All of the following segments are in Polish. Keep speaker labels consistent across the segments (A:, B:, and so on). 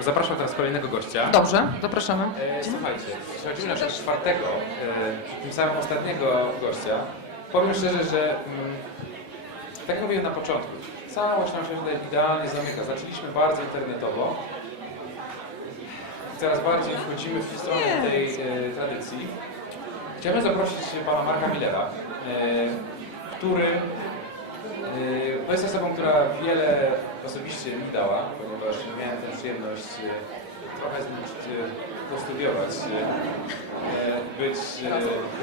A: zapraszam teraz kolejnego gościa.
B: Dobrze, zapraszamy.
A: E, słuchajcie, przechodzimy na przykład czwartego, e, tym samym ostatniego gościa. Powiem szczerze, że mm, tak jak mówiłem na początku, całość nam się tutaj idealnie zamyka. Zaczęliśmy bardzo internetowo. Coraz bardziej wchodzimy w stronę tej e, tradycji. Chciałbym zaprosić pana Marka Millera, e, który to jest osobą, która wiele osobiście mi dała, ponieważ miałem tę przyjemność e, trochę z nim e, postudiować, e, być e,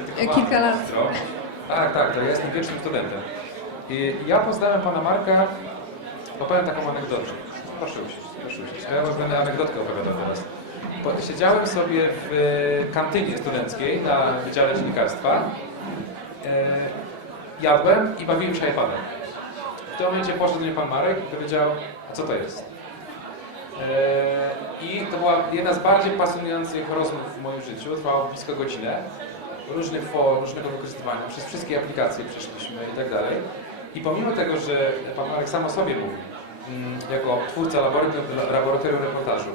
A: krytykowanym
B: Kilka lat.
A: ostro. Tak, tak, to ja jestem wiecznym studentem. I ja poznałem pana Marka, opowiem taką anegdotę. Proszę usiąść, proszę usiąść. Ja będę anegdotkę opowiadał teraz. Siedziałem sobie w e, kantynie studenckiej na Wydziale Dziennikarstwa. Jadłem i bawiłem się iPadem. W tym momencie poszedł do mnie pan Marek i powiedział, co to jest? E, I to była jedna z bardziej pasjonujących rozmów w moim życiu. Trwało blisko godzinę. Różnych form, różnego wykorzystywania. Przez wszystkie aplikacje przeszliśmy i tak dalej. I pomimo tego, że pan Marek sam o sobie mówił, mm, jako twórca laboratorium, laboratorium reportażu,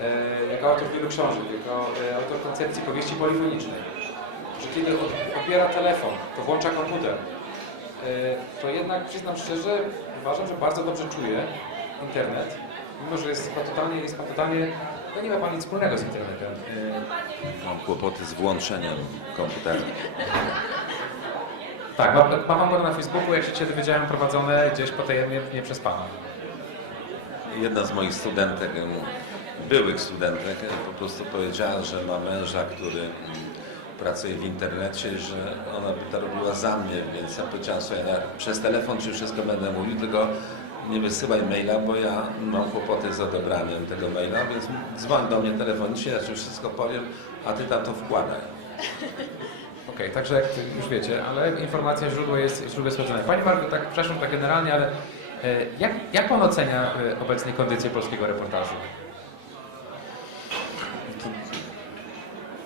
A: e, jako autor wielu książek, jako e, autor koncepcji powieści polifonicznej, że kiedy od- odbiera telefon, to włącza komputer, to jednak przyznam szczerze, uważam, że bardzo dobrze czuje internet, mimo że jest chyba totalnie, jest pan totalnie, no nie ma pan nic wspólnego z internetem. E,
C: Mam kłopoty z włączeniem komputera.
A: Tak, mam, go na Facebooku, jak się cię dowiedziałem, prowadzone gdzieś potajemnie nie przez pana.
C: Jedna z moich studentek, byłych studentek, po prostu powiedziała, że ma męża, który pracuje w internecie, że ona by to robiła za mnie, więc ja powiedziałem sobie, ja przez telefon ci wszystko będę mówił, tylko nie wysyłaj maila, bo ja mam kłopoty z odebraniem tego maila, więc dzwoń do mnie telefonicznie, ja ci wszystko powiem, a ty tam to wkładaj.
A: Okej, także jak już wiecie, ale informacja, źródło jest, źródło jest sprawdzone. Panie Marku, tak przepraszam tak generalnie, ale e, jak, jak pan ocenia e, obecnie kondycję polskiego reportażu?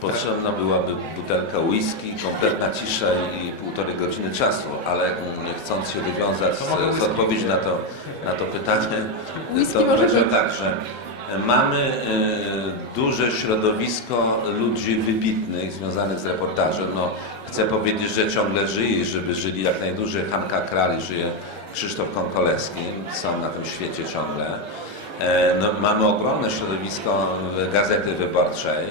C: Potrzebna byłaby butelka whisky, kompletna cisza i półtorej godziny czasu, ale mm, chcąc się wywiązać z, z odpowiedzi na to, na to pytanie, to
B: być.
C: tak, że mamy e, duże środowisko ludzi wybitnych związanych z reportażem. No, chcę powiedzieć, że ciągle żyje żeby żyli jak najdłużej Hanka Kral i żyje Krzysztof Konkolewski, są na tym świecie ciągle. E, No, mamy ogromne środowisko Gazety Wyborczej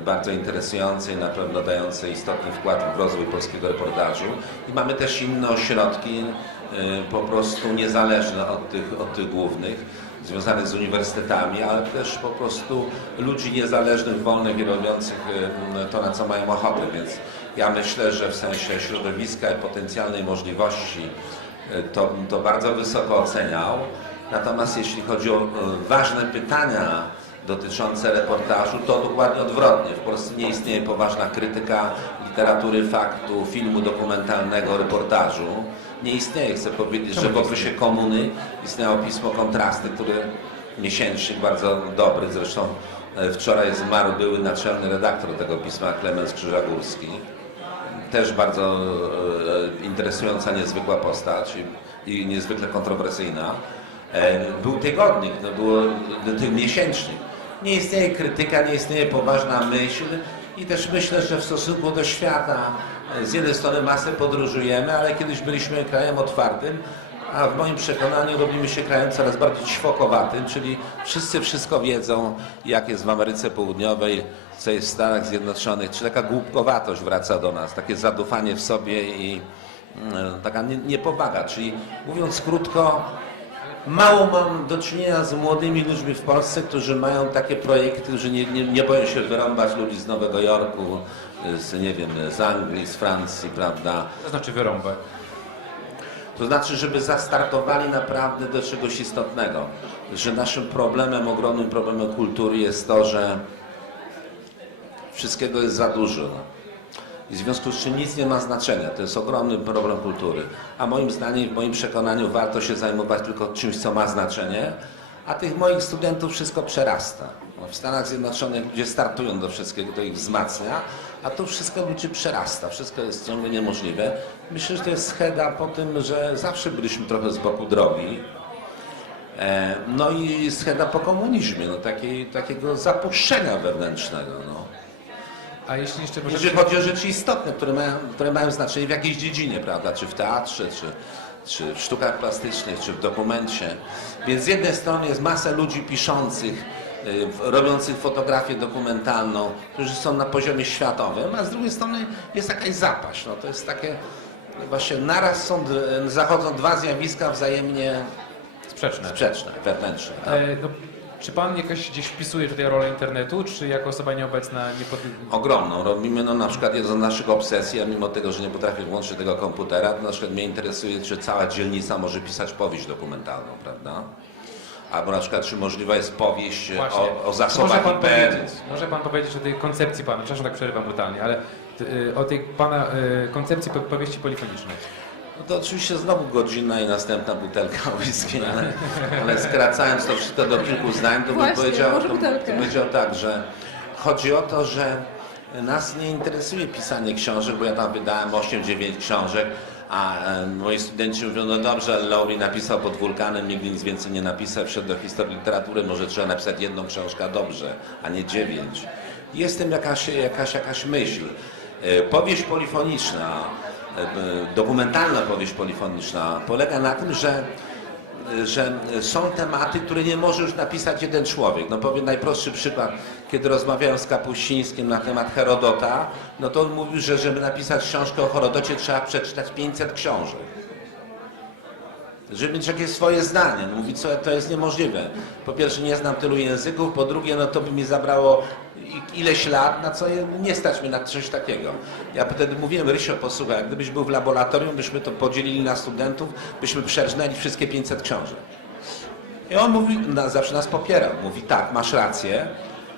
C: bardzo interesującej, na pewno dającej istotny wkład w rozwój polskiego reportażu. I mamy też inne ośrodki, y, po prostu niezależne od tych, od tych głównych, związanych z uniwersytetami, ale też po prostu ludzi niezależnych, wolnych i robiących y, to, na co mają ochotę. Więc ja myślę, że w sensie środowiska i potencjalnej możliwości y, to, to bardzo wysoko oceniał. Natomiast jeśli chodzi o ważne pytania, dotyczące reportażu, to dokładnie odwrotnie. W Polsce nie istnieje poważna krytyka literatury faktu, filmu dokumentalnego, reportażu. Nie istnieje. Chcę powiedzieć, że w okresie komuny istniało pismo Kontrasty, który miesięcznik bardzo dobry, zresztą e, wczoraj zmarł były naczelny redaktor tego pisma, Klemens Krzyżagórski. Też bardzo e, interesująca, niezwykła postać i, niezwykle kontrowersyjna. E, Był tygodnik, no było no, miesięcznik. Nie istnieje krytyka, nie istnieje poważna myśl i też myślę, że w stosunku do świata e, z jednej strony masę podróżujemy, ale kiedyś byliśmy krajem otwartym, a w moim przekonaniu robimy się krajem coraz bardziej ćwokowatym, czyli wszyscy wszystko wiedzą, jak jest w Ameryce Południowej, co jest w Stanach Zjednoczonych, czy taka głupkowatość wraca do nas, takie zadufanie w sobie i mm, taka nie- niepowaga, czyli mówiąc krótko, Mało mam do czynienia z młodymi ludźmi w Polsce, którzy mają takie projekty, którzy nie, nie, nie boją się wyrąbać ludzi z Nowego Jorku, z, nie wiem, z Anglii, z Francji, prawda?
A: To znaczy wyrąbę.
C: To znaczy, żeby zastartowali naprawdę do czegoś istotnego. Że naszym problemem, ogromnym problemem kultury jest to, że wszystkiego jest za dużo. W związku z czym nic nie ma znaczenia. To jest ogromny problem kultury. A moim zdaniem, w moim przekonaniu warto się zajmować tylko czymś, co ma znaczenie, a tych moich studentów wszystko przerasta. No, W Stanach Zjednoczonych ludzie startują do wszystkiego, to ich wzmacnia, a tu wszystko ludzi przerasta, wszystko jest ciągle niemożliwe. Myślę, że to jest scheda po tym, że zawsze byliśmy trochę z boku drogi. E, No i scheda po komunizmie, no, takiej, takiego zapuszczenia wewnętrznego. No.
A: A jeśli jeszcze może...
C: Jeżeli chodzi o rzeczy istotne, które mają, które mają znaczenie w jakiejś dziedzinie, prawda? Czy w teatrze, czy, czy w sztukach plastycznych, czy w dokumencie. Więc z jednej strony jest masa ludzi piszących, y, robiących fotografię dokumentalną, którzy są na poziomie światowym, a z drugiej strony jest jakaś zapaść. No, to jest takie, właśnie naraz są, zachodzą dwa zjawiska wzajemnie
A: Sprzeczne.
C: sprzeczne, wewnętrzne. Tak?
A: E, no, czy pan jakoś gdzieś wpisuje tutaj rolę internetu, czy jako osoba nieobecna nie pod...
C: Ogromną. Robimy no, na przykład jedną z naszych obsesji, a mimo tego, że nie potrafię włączyć tego komputera, to na przykład mnie interesuje, czy cała dzielnica może pisać powieść dokumentalną, prawda? Albo na przykład, czy możliwa jest powieść
A: Właśnie.
C: o, o
A: może
C: zasobach
A: pan
C: IPN.
A: powiedzieć, może pan powiedzieć o tej koncepcji pana, przepraszam, tak przerywam brutalnie, ale y, o tej pana y, koncepcji po- powieści polifonicznej.
C: No to oczywiście znowu godzina i następna butelka whisky, ale, ale skracając to wszystko do kilku zdań, to bym powiedział, to, to powiedział tak, że chodzi o to, że nas nie interesuje pisanie książek, bo ja tam wydałem 8-9 książek, a moi studenci mówią, no dobrze, ale Lowry napisał pod wulkanem, nigdy nic więcej nie napisał, wszedł do historii literatury, może trzeba napisać jedną książkę, dobrze, a nie dziewięć. Jest w tym jakaś, jakaś, jakaś myśl. E, Powieść polifoniczna, dokumentalna powieść polifoniczna polega na tym, że, że są tematy, które nie może już napisać jeden człowiek. No powiem najprostszy przykład. Kiedy rozmawiałem z Kapuścińskim na temat Herodota, no to on mówił, że żeby napisać książkę o Herodocie trzeba przeczytać 500 książek. Mieć jakieś swoje zdanie. No Mówi, co to jest niemożliwe. Po pierwsze nie znam tylu języków, po drugie no to by mi zabrało ileś lat, na co nie stać na coś takiego. Ja wtedy mówiłem, Rysio, posłuchaj, gdybyś był w laboratorium, byśmy to podzielili na studentów, byśmy przerżnęli wszystkie 500 książek. I on mówi, zawsze nas popierał. Mówi, tak, masz rację,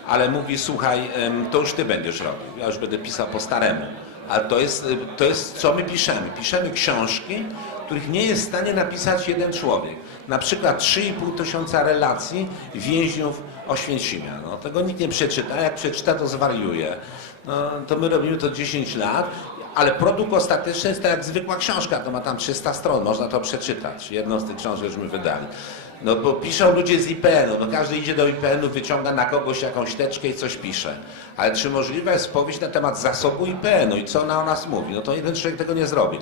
C: ale mówi, słuchaj, to już ty będziesz robił. Ja już będę pisał po staremu. Ale to jest, y, to jest, co my piszemy. Piszemy książki, których nie jest w stanie napisać jeden człowiek. Na przykład 3,5 tysiąca relacji więźniów Oświęcimia. No, tego nikt nie przeczyta, jak przeczyta, to zwariuje. No, to my robimy to 10 lat, ale produkt ostateczny jest tak jak zwykła książka, to ma tam 300 stron, można to przeczytać. Jedną z tych książek już my wydali. No bo piszą ludzie z IPN-u, no każdy idzie do IPN-u, wyciąga na kogoś jakąś teczkę i coś pisze. Ale czy możliwa jest powieść na temat zasobu IPN-u i co ona o nas mówi? No to jeden człowiek tego nie zrobi.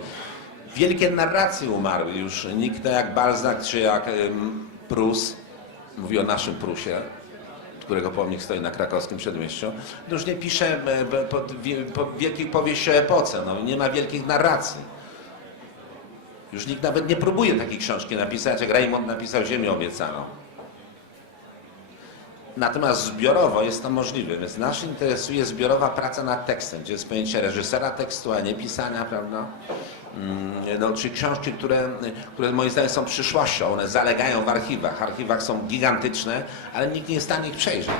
C: Wielkie narracje umarły już, nikt jak Balzac czy jak Prus, mówi o naszym Prusie, którego pomnik stoi na krakowskim przedmieściu, już nie pisze wielkich powieści o epoce, no, nie ma wielkich narracji. Już nikt nawet nie próbuje takiej książki napisać, jak Raymond napisał Ziemię obiecaną. Natomiast zbiorowo jest to możliwe, więc nas interesuje zbiorowa praca nad tekstem, gdzie jest pojęcie reżysera tekstu, a nie pisania, prawda? Mm, No, czy książki, które, które moim zdaniem są przyszłością, one zalegają w archiwach. Archiwach są gigantyczne, ale nikt nie jest w stanie ich przejrzeć.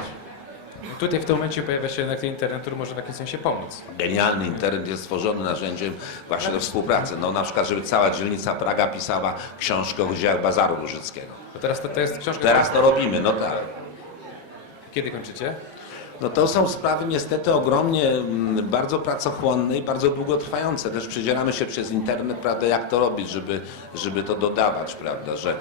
A: Tutaj w tym momencie pojawia się jednak ten internet, który może w jakimś sensie pomóc.
C: Genialny internet jest stworzony narzędziem właśnie do współpracy. No na przykład, żeby cała dzielnica Praga pisała książkę o dziełach Bazaru Różyckiego.
A: Bo teraz to, to jest książka...
C: Teraz to robimy, no tak.
A: Kiedy kończycie?
C: No to są sprawy niestety ogromnie mm, bardzo pracochłonne i bardzo długotrwające. Też przedzieramy się przez internet, prawda, jak to robić, żeby, żeby to dodawać, prawda, że,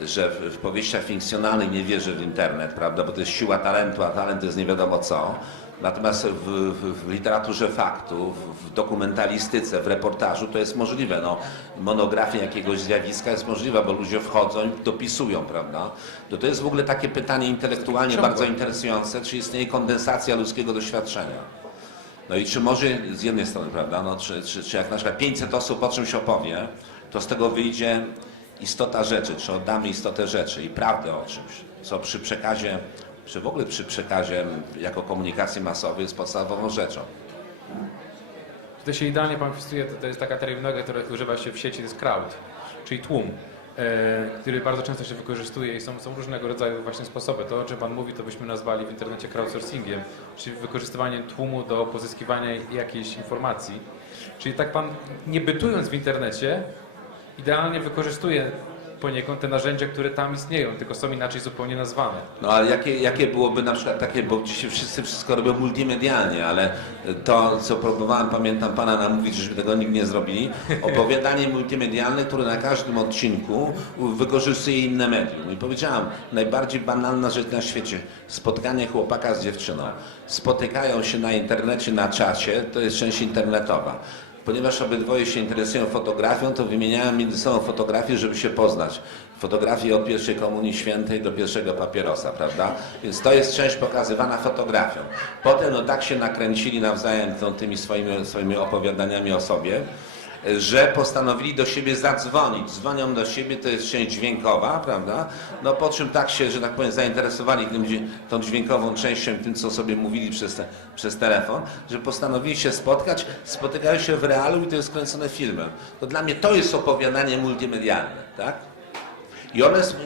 C: że w, powieściach fikcjonalnych nie wierzę w internet, prawda, bo to jest siła talentu, a talent to jest nie wiadomo co. Natomiast w, w, w literaturze faktu, w, w dokumentalistyce, w reportażu to jest możliwe. No, monografia jakiegoś zjawiska jest możliwa, bo ludzie wchodzą i dopisują, prawda. To, to jest w ogóle takie pytanie intelektualnie
A: Ciągłe.
C: bardzo interesujące, czy istnieje kondensacja ludzkiego doświadczenia. No i czy może z jednej strony, prawda, no, czy, czy, czy jak na przykład 500 osób o czymś opowie, to z tego wyjdzie istota rzeczy, czy oddamy istotę rzeczy i prawdę o czymś, co przy przekazie, czy w ogóle przy przekazie jako komunikacji masowej jest podstawową rzeczą.
A: Tutaj się idealnie pan wpisuje, to, to jest taka terminologia, która używa się w sieci, to jest crowd, czyli tłum, e, który bardzo często się wykorzystuje i są, są różnego rodzaju właśnie sposoby. To, o czym pan mówi, to byśmy nazwali w internecie crowdsourcingiem, czyli wykorzystywanie tłumu do pozyskiwania jakiejś informacji. Czyli tak pan, nie bytując w internecie, idealnie wykorzystuje poniekąd te narzędzia, które tam istnieją, tylko są inaczej zupełnie nazwane.
C: No ale jakie, jakie byłoby na przykład takie, bo dzisiaj wszyscy wszystko robią multimedialnie, ale to, co próbowałem, pamiętam pana namówić, żeby tego nikt nie zrobili, opowiadanie multimedialne, które na każdym odcinku wykorzystuje inne medium. I powiedziałam, najbardziej banalna rzecz na świecie, spotkanie chłopaka z dziewczyną. Spotykają się na internecie, na czacie, to jest część internetowa. Ponieważ obydwoje się interesują fotografią, to wymieniałem między sobą fotografie, żeby się poznać. Fotografię od pierwszej komunii świętej do pierwszego papierosa, prawda? Więc to jest część pokazywana fotografią. Potem no tak się nakręcili nawzajem tymi swoimi, swoimi opowiadaniami o sobie, że postanowili do siebie zadzwonić. Dzwonią do siebie, to jest część dźwiękowa, prawda? No po czym tak się, że tak powiem, zainteresowali tym, tą dźwiękową częścią, tym co sobie mówili przez, te, przez telefon, że postanowili się spotkać, spotykają się w realu i to jest kręcone filmem. To dla mnie to jest opowiadanie multimedialne, tak? I ono jest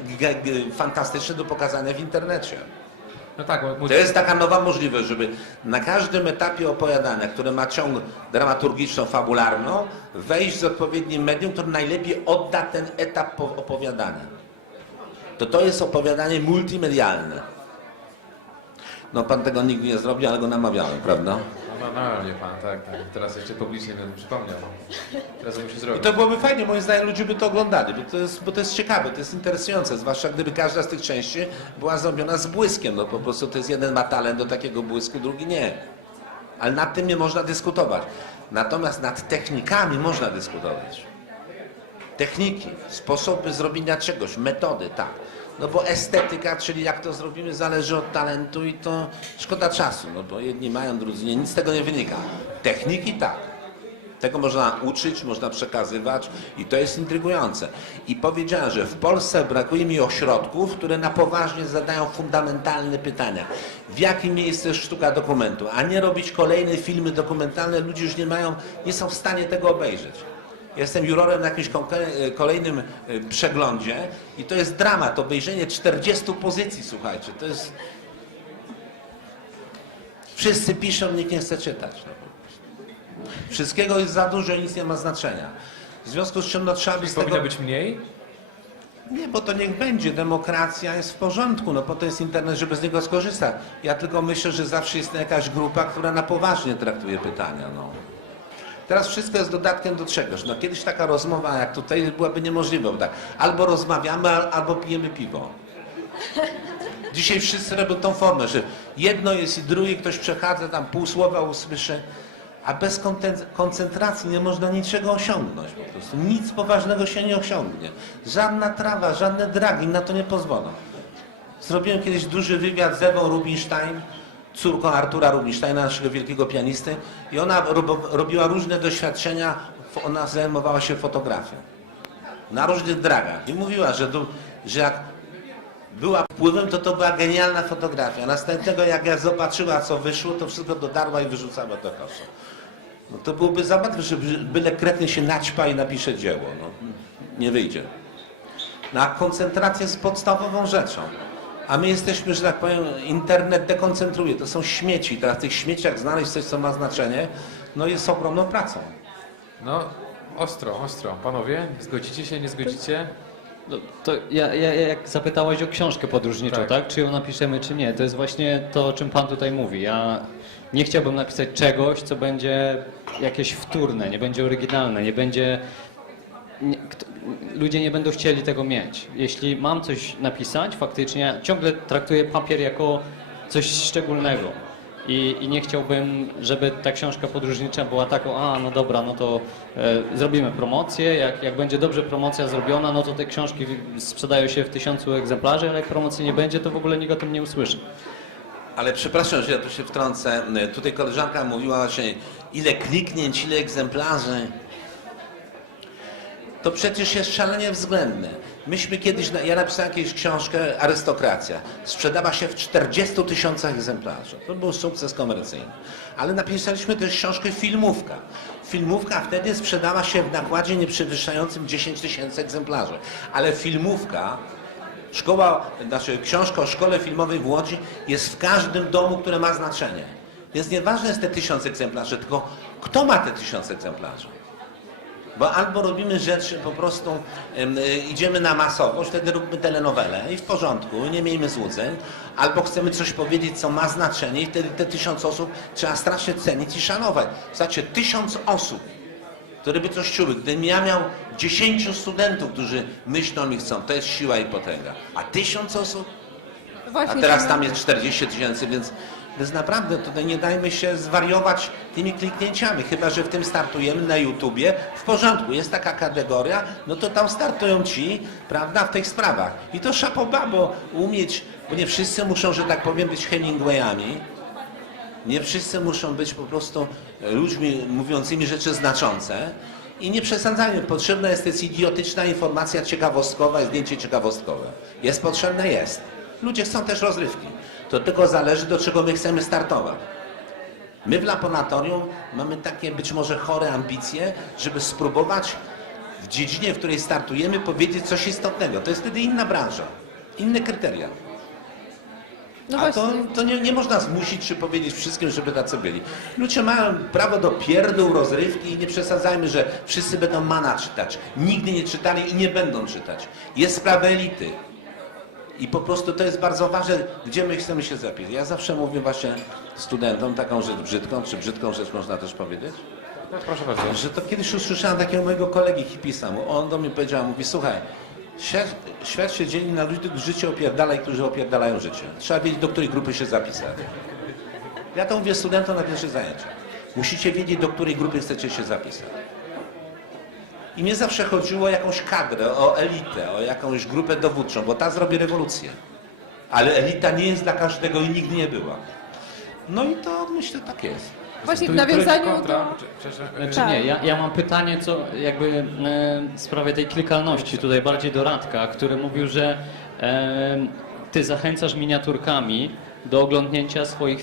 C: fantastyczne do pokazania w internecie.
A: No tak, bo
C: To jest taka nowa możliwość, żeby na każdym etapie opowiadania, które ma ciąg dramaturgiczno-fabularno, wejść z odpowiednim medium, które najlepiej odda ten etap po- opowiadania. To to jest opowiadanie multimedialne. No pan tego nigdy nie zrobi, ale go namawiałem, prawda?
A: No, no, no, nie pan, tak, tak. Teraz jeszcze publicznie bym przypomniał. Teraz musi
C: I
A: zrobić.
C: to byłoby fajnie, moim zdaniem ludzie by to oglądali, bo to, jest, bo to jest ciekawe, to jest interesujące, zwłaszcza gdyby każda z tych części była zrobiona z błyskiem, no po prostu to jest jeden ma talent do takiego błysku, drugi nie. Ale nad tym nie można dyskutować. Natomiast nad technikami można dyskutować. Techniki, sposoby zrobienia czegoś, metody, tak. No bo estetyka, czyli jak to zrobimy, zależy od talentu i to szkoda czasu, no bo jedni mają, drudzy nie, nic z tego nie wynika. Techniki tak. Tego można uczyć, można przekazywać i to jest intrygujące. I powiedziałem, że w Polsce brakuje mi ośrodków, które na poważnie zadają fundamentalne pytania. W jakim miejscu jest sztuka dokumentu, a nie robić kolejne filmy dokumentalne, ludzie już nie mają, nie są w stanie tego obejrzeć. Jestem jurorem na jakimś konke- kolejnym y, przeglądzie i to jest dramat, obejrzenie 40 pozycji, słuchajcie, to jest... Wszyscy piszą, nikt nie chce czytać. No. Wszystkiego jest za dużo i nic nie ma znaczenia. W związku z czym no, trzeba by z tego...
A: Powinno być mniej?
C: Nie, bo to niech będzie. Demokracja jest w porządku. No po to jest internet, żeby z niego skorzystać. Ja tylko myślę, że zawsze jest jakaś grupa, która na poważnie traktuje pytania. No. Teraz wszystko jest dodatkiem do czegoś. No kiedyś taka rozmowa jak tutaj byłaby niemożliwa. Tak, albo rozmawiamy, al- albo pijemy piwo. Dzisiaj wszyscy robią tą formę, że jedno jest i drugie, ktoś przechadza, tam pół słowa usłyszy, a bez koncentracji nie można niczego osiągnąć po prostu. Nic poważnego się nie osiągnie. Żadna trawa, żadne dragi na to nie pozwolą. Zrobiłem kiedyś duży wywiad z Ewą Rubinstein, córką Artura Rubinsteina, naszego wielkiego pianisty i ona rob- robiła różne doświadczenia, ona zajmowała się fotografią. Na różnych dragach. I mówiła, że, że jak była wpływem, to to była genialna fotografia. Następnego, jak ja zobaczyła, co wyszło, to wszystko dodarła i wyrzucała do kosza. No to byłoby zabawne, że byle kretny się naćpa i napisze dzieło. No, nie wyjdzie. No, a koncentracja jest podstawową rzeczą. A my jesteśmy, że tak powiem, internet dekoncentruje. To są śmieci. Teraz w tych śmieciach znaleźć coś, co ma znaczenie, no jest ogromną pracą.
A: No, ostro, ostro. Panowie, zgodzicie się, nie zgodzicie?
B: No, to ja, ja, jak zapytałeś o książkę podróżniczą,
A: Tak.
B: tak. Czy ją napiszemy, czy nie? To jest właśnie to, o czym Pan tutaj mówi. Ja nie chciałbym napisać czegoś, co będzie jakieś wtórne, nie będzie oryginalne, nie będzie... Nie, ludzie nie będą chcieli tego mieć. Jeśli mam coś napisać, faktycznie ciągle traktuję papier jako coś szczególnego. I, I nie chciałbym, żeby ta książka podróżnicza była taką, a no dobra, no to e, zrobimy promocję, jak, jak będzie dobrze promocja zrobiona, no to te książki sprzedają się w tysiącu egzemplarzy, ale jak promocji nie będzie, to w ogóle nikt o tym nie usłyszy.
C: Ale przepraszam, że ja tu się wtrącę. Tutaj koleżanka mówiła właśnie, ile kliknięć, ile egzemplarzy. To przecież jest szalenie względne. Myśmy kiedyś, ja napisałem kiedyś książkę Arystokracja. Sprzedała się w 40 tysiącach egzemplarzy. To był sukces komercyjny. Ale napisaliśmy też książkę Filmówka. Filmówka wtedy sprzedała się w nakładzie nieprzewyższającym 10 tysięcy egzemplarzy. Ale filmówka Szkoła, znaczy książka o szkole filmowej w Łodzi jest w każdym domu, które ma znaczenie. Więc nieważne jest te tysiąc egzemplarzy, tylko kto ma te tysiąc egzemplarzy. Bo albo robimy rzeczy po prostu, y, idziemy na masowość, wtedy róbmy telenowelę i w porządku, nie miejmy złudzeń, albo chcemy coś powiedzieć, co ma znaczenie i wtedy te tysiąc osób trzeba strasznie cenić i szanować. Znaczy, tysiąc osób, które by coś czuły. Gdybym ja miał 10 studentów, którzy myślą i chcą, to jest siła i potęga. A tysiąc osób? A teraz tam jest 40 tysięcy, więc, więc naprawdę tutaj nie dajmy się zwariować tymi kliknięciami. Chyba, że w tym startujemy na YouTubie, w porządku, jest taka kategoria, no to tam startują ci, prawda, w tych sprawach. I to szapoba, bo umieć, bo nie wszyscy muszą, że tak powiem, być Hemingwayami. Nie wszyscy muszą być po prostu e, ludźmi mówiącymi rzeczy znaczące. I nie przesadzajmy, potrzebna jest też idiotyczna informacja ciekawostkowa zdjęcie ciekawostkowe. Jest potrzebne? Jest. Ludzie chcą też rozrywki. To tylko zależy, do czego my chcemy startować. My w laboratorium mamy takie być może chore ambicje, żeby spróbować w dziedzinie, w której startujemy, powiedzieć coś istotnego. To jest wtedy inna branża, inne kryteria.
D: No
C: A to, to nie, nie można zmusić czy powiedzieć wszystkim, żeby tacy byli. Ludzie mają prawo do pierdół, rozrywki i nie przesadzajmy, że wszyscy będą mana czytać. Nigdy nie czytali i nie będą czytać. Jest sprawa elity. I po prostu to jest bardzo ważne, gdzie my chcemy się zapisać. Ja zawsze mówię właśnie studentom taką rzecz brzydką, czy brzydką rzecz można też powiedzieć,
A: Tak, proszę bardzo.
C: że to kiedyś usłyszałem takiego mojego kolegi hipisa. On do mnie powiedział, mówi, słuchaj, świat, świat się dzieli na ludzi, którzy życie którzy opierdalają życie. Trzeba wiedzieć, do której grupy się zapisać. Ja to mówię studentom na pierwsze zajęcia. Musicie wiedzieć, do której grupy chcecie się zapisać. I mnie zawsze chodziło o jakąś kadrę, o elitę, o jakąś grupę dowódczą, bo ta zrobi rewolucję. Ale elita nie jest dla każdego i nigdy nie była. No i to myślę tak jest.
D: Właśnie w nawiązaniu
A: kontra,
D: do...
A: czy- przecież-
B: Znaczy
D: Tak.
B: nie, ja, ja mam pytanie, co jakby e, w sprawie tej klikalności, tutaj bardziej do Radka, który mówił, że e, ty zachęcasz miniaturkami do oglądnięcia swoich filmów.